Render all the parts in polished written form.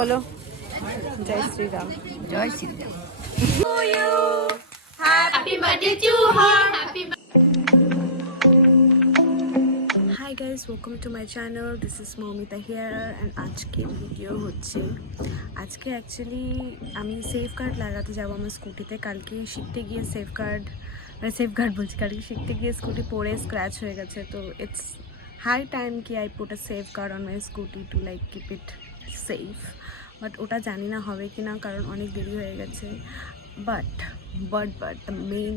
বলো জয় শ্রীরাম। জয় Shriram. Happy birthday to her. Happy hi guys, welcome to my channel. This is Moumita here and আজকের video হচ্ছে আজকে অ্যাকচুয়ালি আমি সেফ গার্ড লাগাতে যাবো আমার স্কুটিতে। কালকে শিখতে গিয়ে সেফ গার্ড বলছি, কালকে শিখতে গিয়ে স্কুটি পড়ে স্ক্র্যাচ হয়ে গেছে। তো ইটস হাই টাইম কি I put a safeguard on my scooty to like keep it safe. But ওটা জানি না হবে কি না, কারণ অনেক দেরি হয়ে গেছে। But the main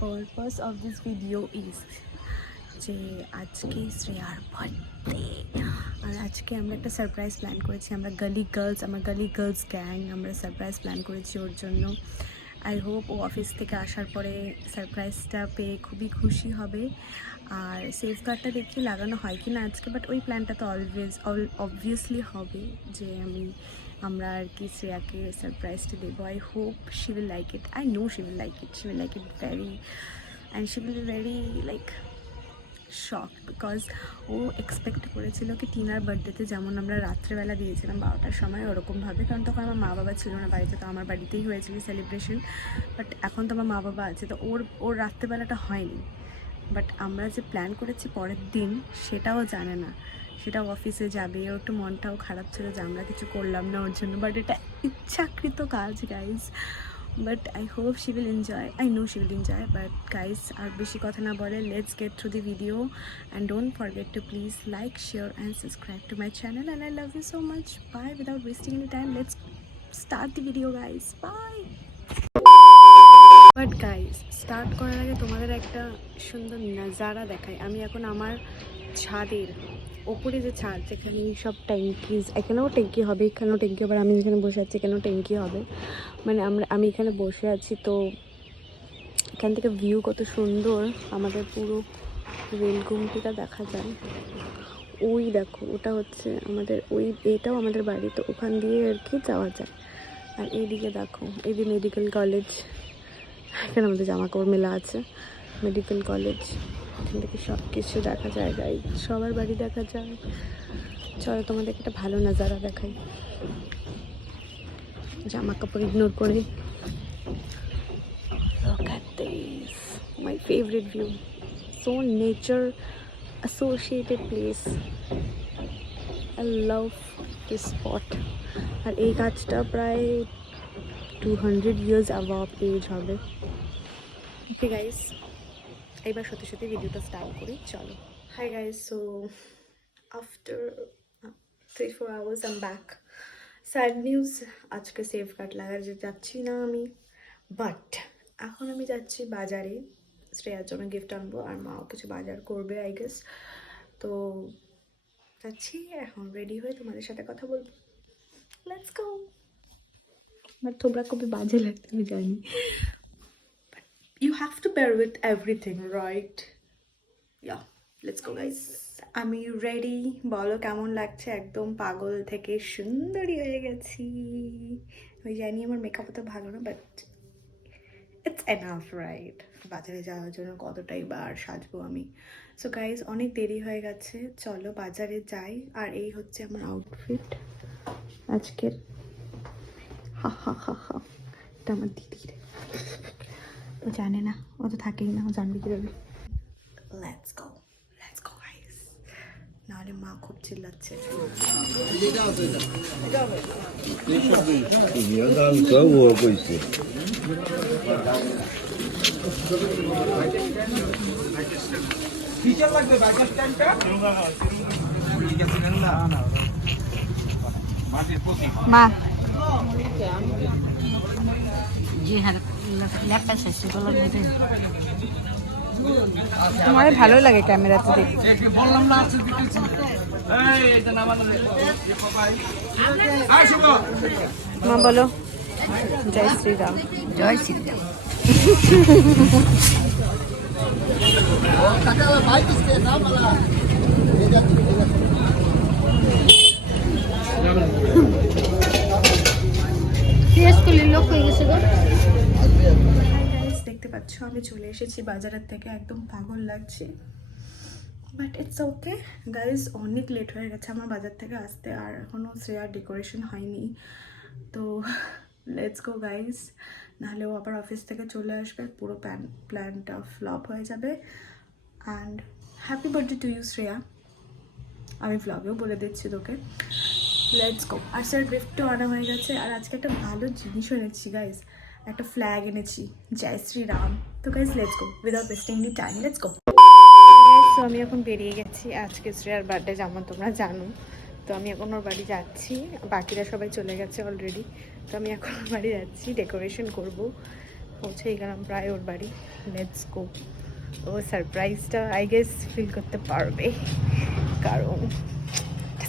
purpose of this video is যে আজকে শ্রেয়ার বার্থডে, আর আজকে আমরা একটা সারপ্রাইজ প্ল্যান করেছি। আমার গলি গার্লস গ্যাং আমরা সারপ্রাইজ প্ল্যান করেছি ওর জন্য। আই হোপ ও অফিস থেকে আসার পরে সারপ্রাইজটা পেয়ে খুবই খুশি হবে। আর সেফগার্ডটা দেখি লাগানো হয় কি না আজকে, বাট ওই প্ল্যানটা তো অবভিয়াসলি হবে যে আমরা আর কি শ্রেয়াকে সারপ্রাইজটা দেবো। I hope she will like it, I know she will like it very, and she will be very like shock, because ও এক্সপেক্ট করেছিল কি টিনার বার্থডেতে যেমন আমরা রাত্রেবেলা দিয়েছিলাম 12টার সময়, ওরকমভাবে, কারণ তখন আমার মা বাবা ছিল না বাড়িতে, তো আমার বাড়িতেই হয়েছিল সেলিব্রেশন। বাট এখন তো আমার মা বাবা আছে, তো ওর রাত্রেবেলাটা হয়নি। বাট আমরা যে প্ল্যান করেছি পরের দিন, সেটাও জানে না, সেটাও অফিসে যাবে। ওর একটু মনটাও খারাপ ছিল যে আমরা কিছু করলাম না ওর জন্য, বাট এটা ইচ্ছাকৃত কাজ guys. But I hope she will enjoy. I know she will enjoy. But guys, আর বেশি কথা না বলে, let's get through the video, and don't forget to please like, share and subscribe to my channel, and I love you so much. Bye. Without wasting any time, let's start the video guys. Bye. But guys, start করার আগে তোমাদের একটা সুন্দর নজারা দেখাই। আমি এখন আমার ছাদের ওপরে যে ছাদ, যেখানে সব ট্যাঙ্কিজ, এখানেও ট্যাঙ্কি হবে, এখানেও ট্যাঙ্কি হবে, আমি যেখানে বসে আছি এখানেও ট্যাঙ্কি হবে। মানে আমি এখানে বসে আছি, তো এখান থেকে ভিউ কত সুন্দর, আমাদের পুরো রেলগুমটিটা দেখা যায়। ওই দেখো, ওটা হচ্ছে আমাদের এটাও আমাদের বাড়ি, তো ওখান দিয়ে আর কি যাওয়া যায়। আর এইদিকে দেখো, এইদিকে মেডিকেল কলেজ, এখানে আমাদের জামা কাপড় মেলা আছে, মেডিকেল কলেজ। এখান থেকে সব কিছু দেখা যায় গাইজ, সবার বাড়ি দেখা যায়। চলো তোমাদেরকে একটা ভালো নজারা দেখাই, জামা কাপড় ইগনোর করে। Look at this, my favorite view, so nature associated place. I love this spot. আর এই গাছটা প্রায় 200 years above age হবে। ওকে গাইজ, এবার সত্যি ভিডিওটা স্টার্ট করি, চলো। Hi guys, so after 3-4 hours I'm back. Sad news, আজকে সেফ গার্ড লাগাতে যাচ্ছি না আমি, বাট এখন আমি যাচ্ছি বাজারে শ্রেয়ার জন্য গিফট আনবো, আর মাও কিছু বাজার করবে আই গেস। তো যাচ্ছি এখন, রেডি হয়ে তোমাদের সাথে কথা বলবো। Let's go. বাট তোমরা কবে বাজে লাগতে আমি জানি, but you have to bear with everything, right? Yeah, let's go guys. আমি রেডি, বলো কেমন লাগছে? একদম পাগল থেকে সুন্দরী হয়ে গেছি। আমি জানি আমার মেকআপ তো ভালো না, বাট ইটস এনাফ, রাইট? বাজারে যাওয়ার জন্য কতটাই বার সাজবো আমি। সো গাইজ, অনেক দেরি হয়ে গেছে, চলো বাজারে যাই। আর এই হচ্ছে আমার আউটফিট আজকের। হা হা হা হা, এটা আমার দিদির, ও জানে না, ও তো থাকেই না, ও জানবে কীভাবে। লেটস গো গাইস, নাহলে মা খুব চিল্লাচ্ছে। মা জি হ্যাঁ, ল্যাপটপ শেষ করে দিতে তোমার ভালো লাগে ক্যামেরাতে দেখতে? মা বলো জয় শ্রীরাম। জয় শ্রীরাম। দেখতে পাচ্ছ আমি চলে এসেছি বাজারের থেকে, একদম পাগল লাগছে। বাট ইটস ওকে গাইজ, অনেক লেট হয়ে গেছে আমার বাজার থেকে আসতে, আর এখনও শ্রেয়ার ডেকোরেশন হয়নি। তো লেটস গো গাইজ, নাহলে ও আবার অফিস থেকে চলে আসবে, পুরো প্ল্যানটা ফ্লপ হয়ে যাবে। And happy birthday to you Shreya, আমি ভ্লগেও বলে দিচ্ছি তোকে। Let's go. আর স্যার গিফটও আনা হয়ে গেছে, আর আজকে একটা ভালো জিনিসও এনেছি গাইজ, একটা ফ্ল্যাগ এনেছি, জয় শ্রীরাম। তো guys let's go, without wasting any time, let's go. তো আমি এখন বেরিয়ে গেছি, আজকে শ্রেয়ার বার্থডে যেমন তোমরা জানো। তো আমি এখন ওর বাড়ি যাচ্ছি, বাকিরা সবাই চলে গেছে অলরেডি। তো আমি এখন ওর বাড়ি যাচ্ছি, ডেকোরেশন করবো, পৌঁছেই গেলাম প্রায় ওর বাড়ি। Let's go. ও সারপ্রাইজটা আই গেস ফিল করতে পারবে, কারণ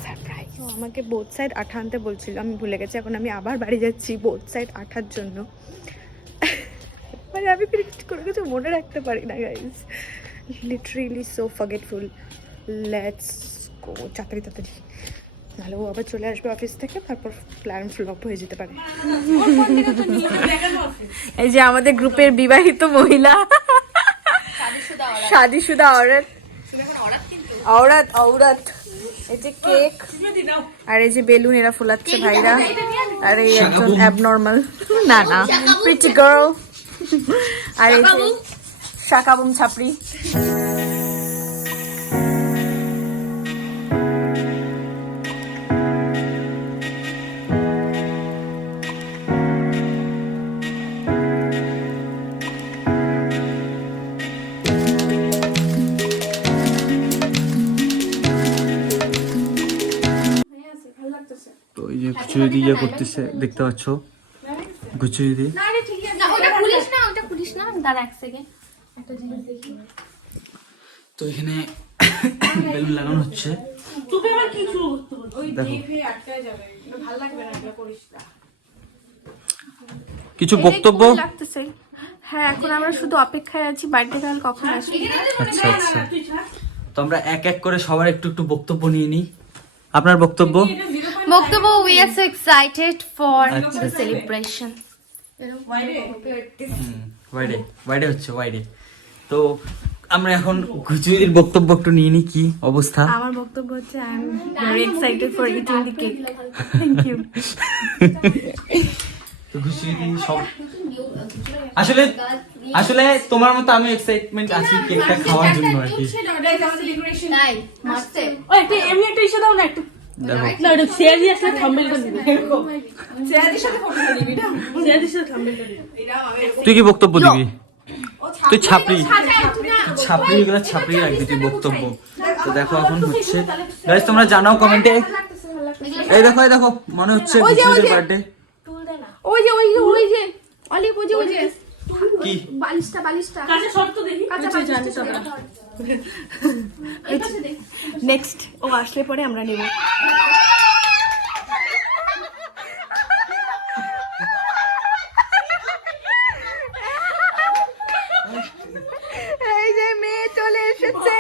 সারপ্রাইজ। ও আমাকে বোথ সাইড আঠা আনতে বলছিল, আমি ভুলে গেছি, এখন আমি আবার বাড়ি যাচ্ছি বোথ সাইড আঠার জন্য। মানে আমি কোনো কিছু মনে রাখতে পারি না guys, literally so forgetful. Let's go, তাড়াতাড়ি, নাহলে ও আবার চলে আসবে অফিস থেকে, তারপর প্ল্যান ফ্লপ হয়ে যেতে পারে। এই যে আমাদের গ্রুপের বিবাহিত মহিলা শাদিশুদা औरत এই যে কেক আর এই যে বেলুন এরা ফুলাচ্ছে ভাইরা, আর এই একজন অ্যাবনর্মাল না প্রিটি গার্ল, আর এই যে শাকাবুম ছাপড়ি। তো এই যে খুচুরি দিয়ে করতেছে, দেখতে পাচ্ছ খুচুরি দিয়ে। না ওটা খুলিস না দাঁড়া এক সেকেন্ড, একটা জিনিস দেখি। তো এখানে বেলুন লাগানো হচ্ছে। কিছু বক্তব্য? লাগতেছে। হ্যাঁ, এখন আমরা শুধু অপেক্ষায় আছি বার্থডে গার্ল কখন আসবে। আচ্ছা আচ্ছা, তো আমরা এক এক করে সবার একটু একটু বক্তব্য নিয়ে নিই। আপনার বক্তব্য? we are so excited for the celebration. ওয়াইডে হচ্ছে ওয়াইডে। তো আমরা এখন খুচুরির বক্তব্য একটু নিয়ে নিই, কি অবস্থা? আমার বক্তব্য হচ্ছে I am very excited for eating the cake. Thank you. তো খুচুরি সব আসলে তোমার মতো আমি এক্সাইটমেন্ট আছি কেকটা খাওয়ার জন্য আর কি। নাই মারতে এমনি একটা ইস্যু দাও না একটু। দেখো না ওটা শেয়ারি আসলে থাম্বনেল করে দিবি। শেয়ারির সাথে ফটো দিবি না। শেয়ারির সাথে থাম্বনেল করে দিবি। তুই কি বক্তব্য দিবি? তুই ছাপড়ি এগুলো ছাপড়ি রাখবি তুই বক্তব্য। তো দেখো এখন হচ্ছে গাইস, তোমরা জানাও কমেন্টে। এই দেখো মনে হচ্ছে খুচুরির বার্থডে। ওই যে অলিভ ওই যে কি বালিশটা কাছে শর্ত দেখি। আচ্ছা জানি তো। নেক্সট ও আসলে পরে আমরা নেব। এই যে মেয়ে চলে এসেছে।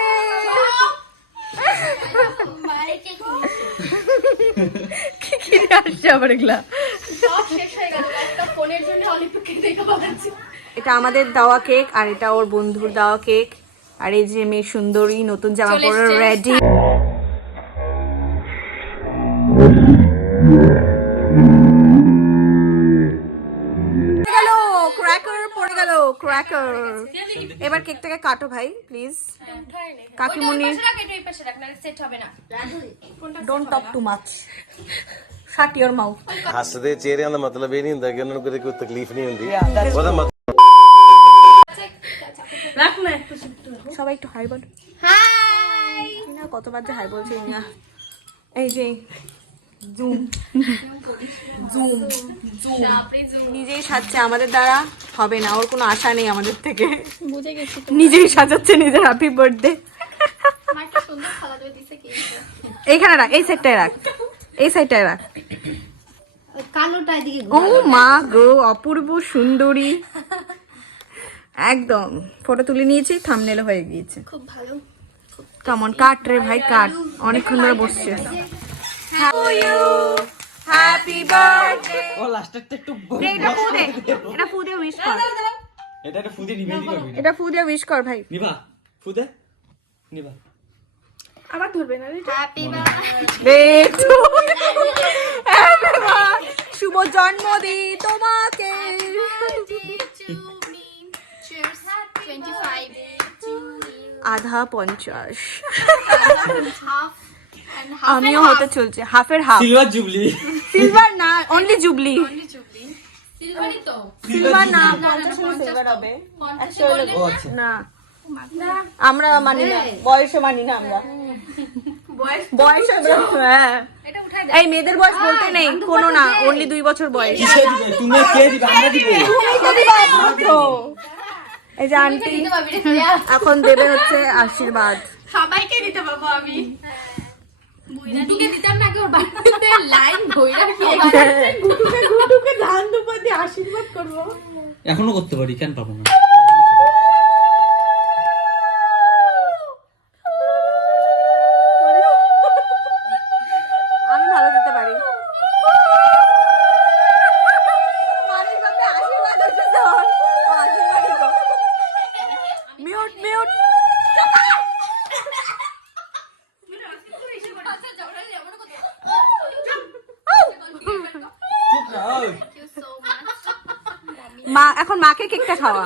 কি আসছে আবার এগুলা? এটা আমাদের দেওয়া কেক, আর এটা ওর বন্ধুর দেওয়া কেক। আর এই যে মেয়ে সুন্দরী নতুন জামা পরে রেডি। ক্র্যাকার। এবার কেকটাকে কাটো ভাই প্লিজ। কাকিমুনি don't talk too much, shut your mouth. ਹੱਸਦੇ ਚਿਹਰਿਆਂ ਦਾ ਮਤਲਬ ਇਹ ਨਹੀਂ ਹੁੰਦਾ ਕਿ ਉਹਨਾਂ ਨੂੰ ਕਦੇ ਕੋਈ ਤਕਲੀਫ ਨਹੀਂ ਹੁੰਦੀ ਉਹਦਾ রাখ না একটু। সবাই একটু হাই বল। হাই না কতবার যে হাই বলছি না। এই যে জুম নিজেই সাজছে, আমাদের দ্বারা হবে না, ওর কোনো আশা নেই আমাদের থেকে। বুঝে গেছি নিজেই সাজাচ্ছে নিজের হ্যাপি বার্থডে। আমার কি সুন্দর খাওয়া দাওয়া দিছে কেকটা। এইখানে রাখ, এই সাইডটায় রাখ, এই সাইডটায় রাখ। কালোটা এদিকে ও মা গো, অপূর্ব সুন্দরী একদম। ফটো তুলে নিয়েছি, থাম্বনেল হয়ে গিয়েছে। খুব ভালো। কেমন কাট রে ভাই, কাট, অনেকক্ষণ ধরে বসছে। Happy birthday. ও লাস্টেরটা একটু এটা ফু দে, এটা ফু দিয়ে উইশ কর। এটা একটা ফুদে নিবি দিবি। এটা ফু দিয়ে উইশ কর ভাই। নিবা ফুদে নিবা। আবার ধরবে না রে হ্যাপি শুভ জন্মদিন তোমাকে। 25 আধা 50 half and আমিও হতে চলছে হাফের হাফ। Silver jubilee. সিলভার না, অনলি জুবলি। সিলভারই তো সিলভার না, 50 সিলভার হবে। ও আচ্ছা। না আমরা মানি না, বয়সে মানি না আমরা। বয়সে হ্যাঁ, এটা উঠাই এই মেয়েদের বয়স বলতে নেই কোনো না, অনলি 2 বছর বয়স। কিসে দিবে? তুমি কে দিবে? আমরা দিব। এই যে আন্টি দিতে পারবি রে শ্রেয়া। এখন দেবে হচ্ছে আশীর্বাদ। সবাইকে দিতে পারবো আমি গুটুকে দিতাম না কি ওর বাড়িতে লাইন ধইরা গুটুকে ধান দুপা দিয়ে আশীর্বাদ করবো। এখনো করতে পারি, কেন পাবো না? আমি ভালো দিতে পারি। মানির বাপে আশীর্বাদ হচ্ছে তো। ও আশীর্বাদই তো। Mute mute. মা এখন মাকে কেকটা খাওয়া।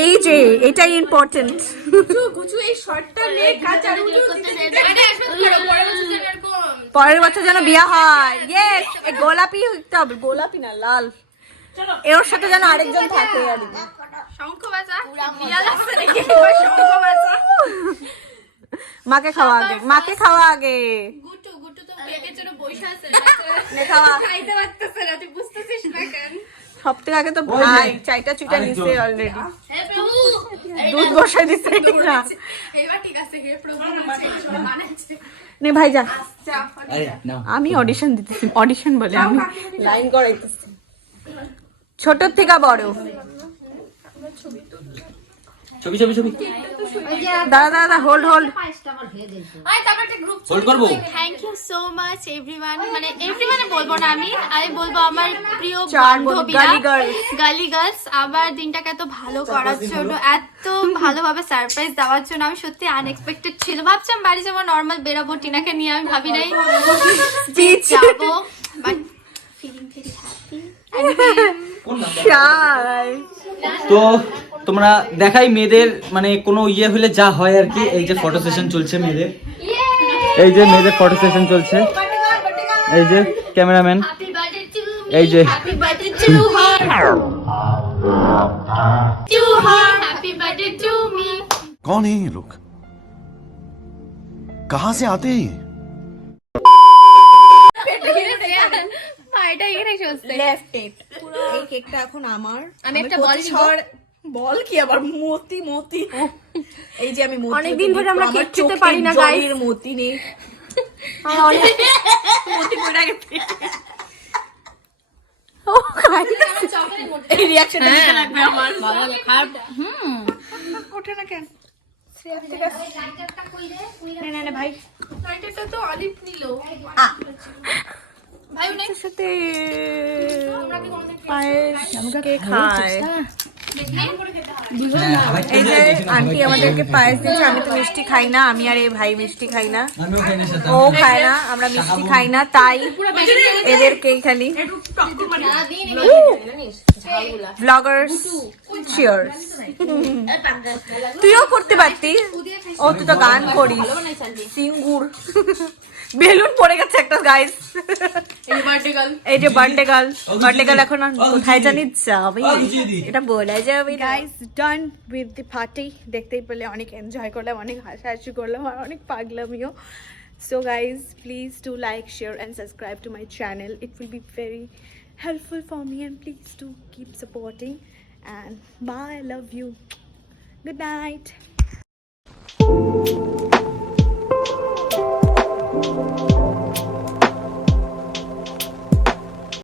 এই যে এটাই ইম্পর্টেন্ট। গুচু এই শর্টটা নে কাজ আর পরের বছর যেন বিয়া হয়। ইয়েস, এই গোলাপি হইতে হবে, গোলাপি না লাল। এর সাথে যেন আরেকজন থাকে। আর শঙ্খ বাজা বিয়া লাগছে নাকি মাকে খাওয়া আগে, মাকে খাওয়া আগে। গুটু গুটু তো বিয়ের জন্য বসে আছে নে খাওয়া। খাইতে পারতেছে না তুই বুঝতেছিস না কেন সব থেকে আগে তো ভাই চাইটা চুইটা নিচ্ছে অলরেডি। হে প্রভু দুধ বসাই দিচ্ছে না। এবার ঠিক আছে হে প্রভু মানাচ্ছে নে ভাই যা। আরে নাও। আমি অডিশন দিতেছি, অডিশন বলে আমি লাইন করাইতেছি। ছোট থেকে বড়। ছবি ছবি ছবি। দাদা দাদা হোল্ড হোল্ড। আই তারপর একটা গ্রুপ হোল্ড করবো? Thank you so much everyone মানে এভরিওয়ানে বলবো না আমি বলবো আমার প্রিয় চার বোন, বান্ধবীরা গালি গার্লস। গালি গার্লস আবার দিনটাকে এত ভালো করার জন্য এত ভালোভাবে সারপ্রাইজ দেওয়ার জন্য আমি সত্যি আনএক্সপেক্টেড ছিল ভাবছিলাম বাড়ি যাবো নর্মাল বেরাবো টিনাকে নিয়ে আমি ভাবি নাই যে যাবো বাট ফিলিং ভেরি হ্যাপি শাই। তো তোমরা দেখাই মেয়েদের মানে কোনো ইয়ে হলে যা হয় আর কি। এই যে ফটো সেশন চলছে মেয়েদের, এই যে মেয়েদের ফটো সেশন চলছে। এই যে ক্যামেরাম্যান, হ্যাপি বার্থডে টু এই যে happy birthday to her happy birthday to me कौन है ये लोग कहां से आते हैं ये এটা এখানে চলছে লেফট ইট। এই কেকটা এখন আমার। আমি একটা বল নিব। বল কি আবার মতি মতি এই যে আমি মতি। অনেকদিন ধরে আমরা আমার কেক খেতে চোখের পারি না, guys। জলের মতি নেই। মতি পড়ে গেছে। ও গাইস, এই রিঅ্যাকশনটা দিতে লাগবে আমার। ওঠে না কেন? না না ভাই, এটা তো অলিভ নিল ভাই উনি এর সাথে পায়েস কে খায়? এই যে আন্টি আমাদেরকে পায়েস দিয়েছে। আমি তো মিষ্টি খাই না, আমি আর এই ভাই মিষ্টি খাই না, আমিও খাই না সাথে। ও খায় না, আমরা মিষ্টি খাই না, তাই এদেরকেই খালি। Bloggers cheers. তুইও করতে পারতি। ও তুই তো গান করিস, সিঙ্গুর। বেলুন পড়ে গেছে একটা গাইস। এই যে বার্থডে গার্ল, বার্থডে গার্ল এখন কোথায় জানি যাবে, এটা বলা যাবে। Guys done with the party. দেখতেই পেলে অনেক এনজয় করলাম, অনেক হাসাহাসি করলাম আর অনেক পাগলামিও। So guys, please do like, share and subscribe to my channel. It will be very helpful for me and please do keep supporting and bye. I love you. Good night.